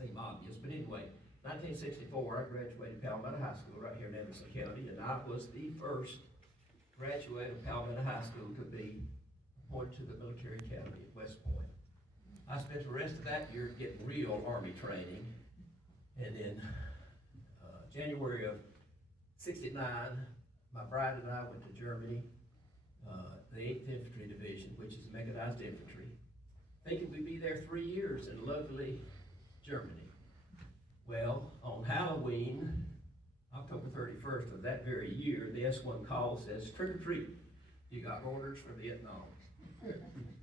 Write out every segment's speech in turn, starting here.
seem obvious, but anyway, 1964, I graduated Palmetto High School right here in Anderson County, and I was the first graduate of Palmetto High School to be appointed to the Military Academy at West Point. I spent the rest of that year getting real Army training, and in January of '69, my bride and I went to Germany, the 8th Infantry Division, which is mechanized infantry, thinking we'd be there 3 years in lovely Germany. Well, on Halloween, October 31st of that very year, the S1 call says, trick or treat, you got orders for Vietnam.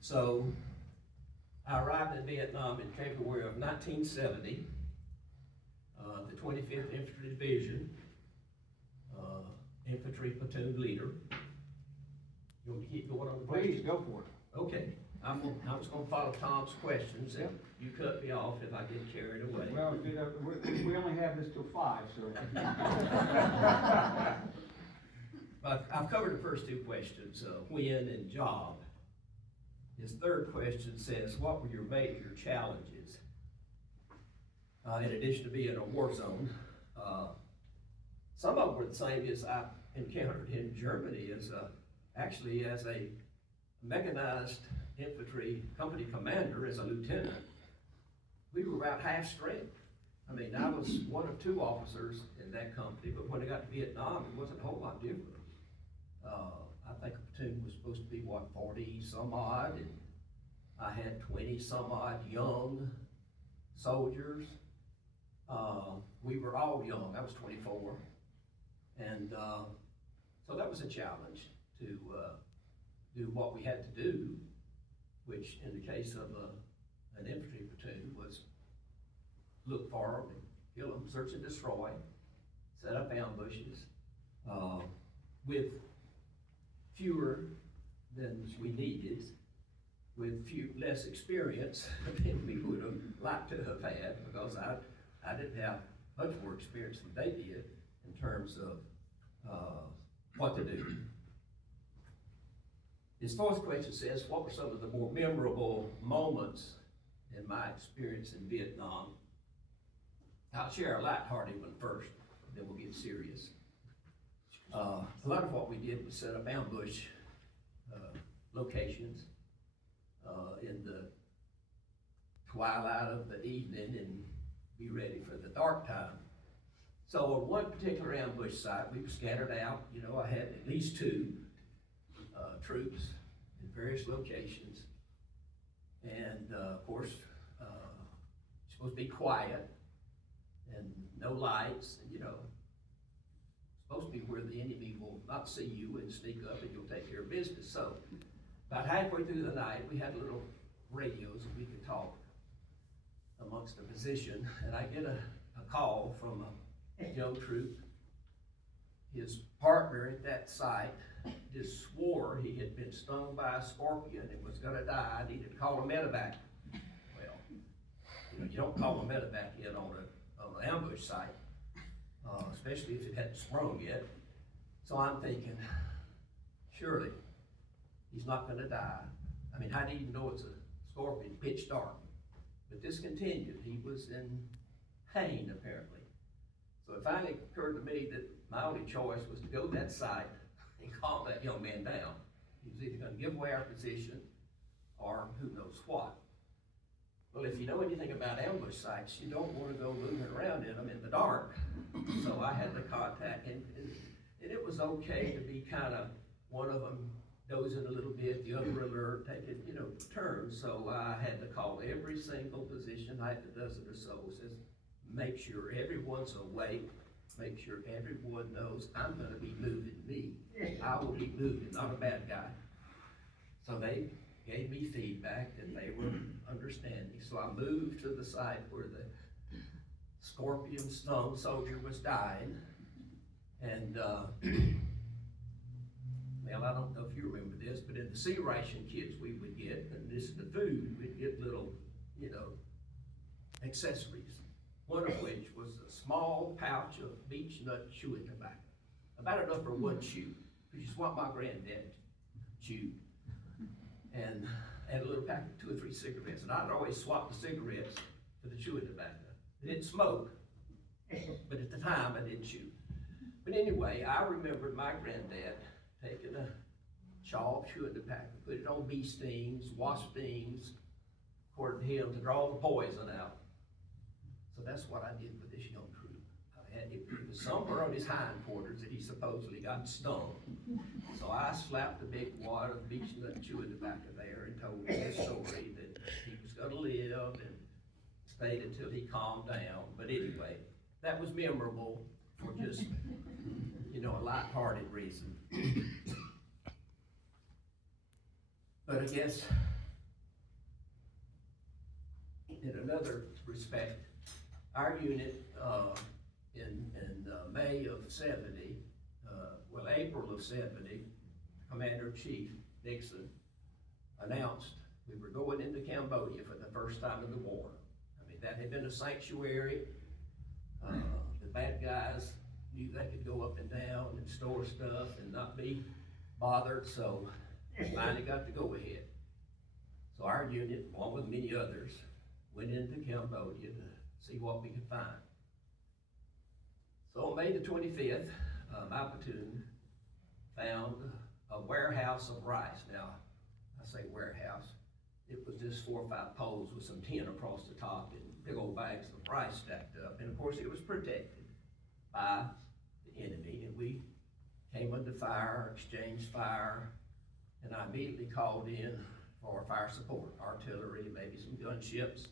So I arrived in Vietnam in February of 1970, the 25th Infantry Division, infantry platoon leader. You want me to keep going on the questions? Please, go for it. Okay, I was gonna follow Tom's questions, and you cut me off if I get carried away. Well, we only have this till 5, so. But I've covered the first two questions, when and job. His third question says, what were your major challenges? In addition to being in a war zone, some of them were the same as I encountered in Germany actually as a mechanized infantry company commander, as a lieutenant. We were about half strength. I mean, I was one of 2 officers in that company, but when I got to Vietnam, it wasn't a whole lot different. I think a platoon was supposed to be, 40 some odd, and I had 20 some odd young soldiers. We were all young. I was 24. And so that was a challenge to do what we had to do, which in the case of an infantry platoon was look for them and kill them, search and destroy, set up ambushes, with fewer than we needed, with less experience than we would have liked to have had, because I didn't have much more experience than they did in terms of what to do. His fourth question says, what were some of the more memorable moments in my experience in Vietnam? I'll share a lighthearted one first, then we'll get serious. A lot of what we did was set up ambush locations in the twilight of the evening and be ready for the dark time. So on one particular ambush site, we were scattered out. You know, I had at least 2 troops in various locations. And of course, it's supposed to be quiet and no lights, and, you know, supposed to be where the enemy will not see you and sneak up and you'll take care of business. So about halfway through the night, we had little radios and we could talk amongst the position, and I get a call from a young troop. His partner at that site just swore he had been stung by a scorpion and was gonna die. I needed to call a medevac. Well, you know, you don't call a medevac in on an ambush site, especially if it hadn't sprung yet. So I'm thinking, surely he's not gonna die. I mean, how do you even know it's a scorpion? Pitch dark. But this continued. He was in pain, apparently. So it finally occurred to me that my only choice was to go to that site and calm that young man down. He was either gonna give away our position or who knows what. Well, if you know anything about ambush sites, you don't want to go moving around in them in the dark. So I had to contact, and it was okay to be kind of one of them dozing a little bit, the other alert, taking, you know, turns. So I had to call every single position. I had a dozen or so. Says, make sure everyone's awake. Make sure everyone knows I'm going to be moving me. I will be moving, not a bad guy. So they gave me feedback and they were understanding. So I moved to the site where the scorpion stung soldier was dying. And well, I don't know if you remember this, but in the sea ration kits we would get, and this is the food, we'd get little, you know, accessories. One of which was a small pouch of beech nut chewing tobacco, about enough for one chew, which is what my granddad chewed. And I had a little packet of 2 or 3 cigarettes, and I'd always swap the cigarettes for the chewing tobacco. I didn't smoke, but at the time I didn't shoot. But anyway, I remember my granddad taking a chalk, chewing the pack, put it on bee stings, wasp stings, according to him, to draw the poison out. So that's what I did with this young troop. It was somewhere on his hindquarters that he supposedly got stung. So I slapped a big wad of beech nut chewing tobacco there and told him the story that he was gonna live and stayed until he calmed down. But anyway, that was memorable for just, you know, a lighthearted reason. But I guess in another respect, our unit, in May of '70, April of '70, Commander-in-Chief Nixon announced we were going into Cambodia for the first time in the war. I mean, that had been a sanctuary. The bad guys knew they could go up and down and store stuff and not be bothered, so we finally got the go-ahead. So our unit, along with many others, went into Cambodia to see what we could find. So on May the 25th, my platoon found a warehouse of rice. Now, I say warehouse, it was just 4 or 5 poles with some tin across the top and big old bags of rice stacked up. And of course, it was protected by the enemy, and we came under fire, exchanged fire, and I immediately called in for fire support, artillery, maybe some gunships.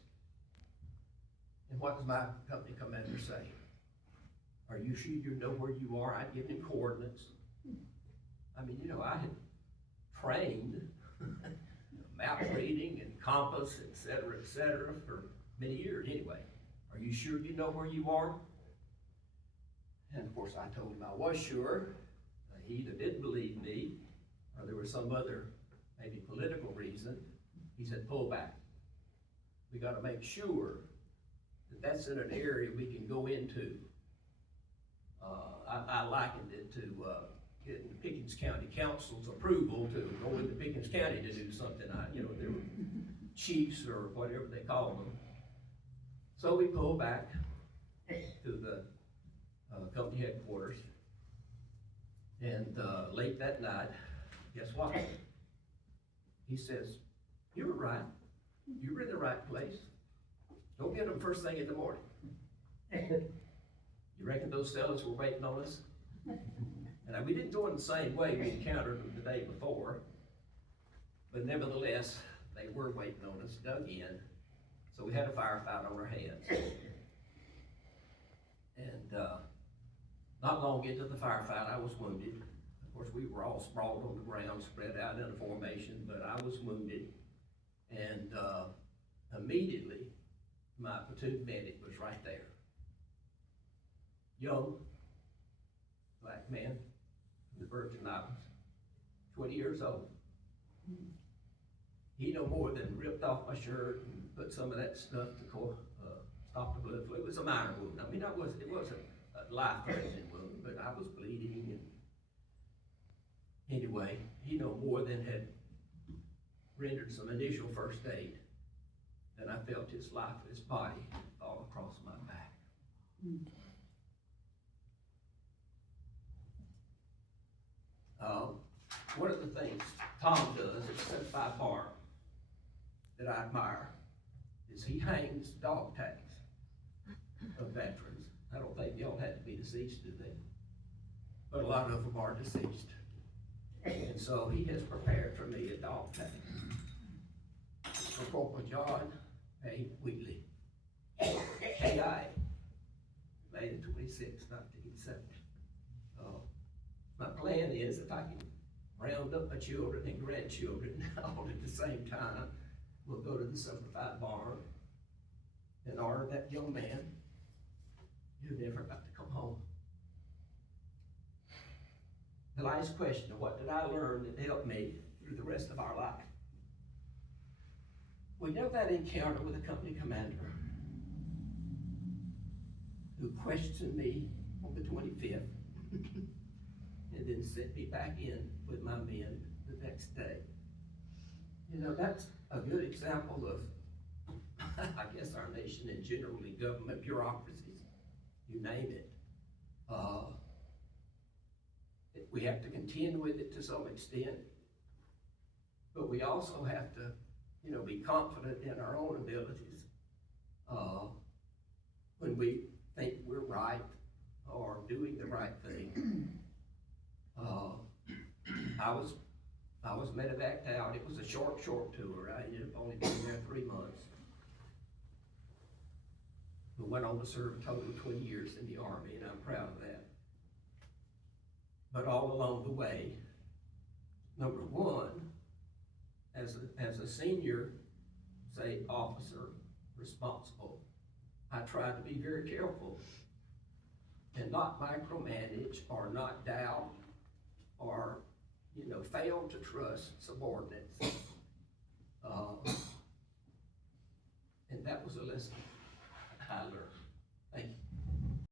And what does my company commander say? Are you sure you know where you are? I'd given him coordinates. I mean, you know, I had trained map reading and compass, et cetera, for many years anyway. Are you sure you know where you are? And of course, I told him I was sure. He either didn't believe me, or there was some other, maybe political reason. He said, pull back. We gotta make sure that that's in an area we can go into. I likened it to getting the Pickens County Council's approval to go into Pickens County to do something. You know, there were chiefs or whatever they called them. So we pulled back to the company headquarters, and late that night, guess what? He says, you were right. You were in the right place. Don't get them first thing in the morning. You reckon those fellas were waiting on us? And we didn't go in the same way we encountered them the day before, but nevertheless, they were waiting on us, dug in. So we had a firefight on our hands. And not long into the firefight, I was wounded. Of course, we were all sprawled on the ground, spread out in a formation, but I was wounded. And immediately, my platoon medic was right there. Young, black man from the Virgin Islands, 20 years old. He no more than ripped off my shirt and put some of that stuff to stop the blood flow. It was a minor wound. I mean, it wasn't a life-threatening wound, but I was bleeding. And anyway, he no more than had rendered some initial first aid, and I felt his lifeless body fall across my back. One of the things Tom does, it's set by Lark, that I admire, is he hangs dog tags of veterans. I don't think they all have to be deceased, do they? But a lot of them are deceased. And so he has prepared for me a dog tag for Corporal John A. Wheatley, K.I., May the 26th, 1970. My plan is if I can round up my children and grandchildren all at the same time, we'll go to the Simplified Barn and honor that young man who never got to come home. The last question, what did I learn that helped me through the rest of our life? We never had an encounter with a company commander who questioned me on the 25th and then sent me back in with my men the next day. You know, that's a good example of, I guess, our nation and generally government bureaucracies, you name it. We have to contend with it to some extent, but we also have to, you know, be confident in our own abilities. When we think we're right or doing the right thing. I was medevaced out. It was a short tour. I ended up only being there 3 months. But went on to serve a total of 20 years in the Army, and I'm proud of that. But all along the way, number one, as a senior, say, officer responsible, I tried to be very careful and not micromanage or not doubt or, you know, fail to trust subordinates. And that was a lesson.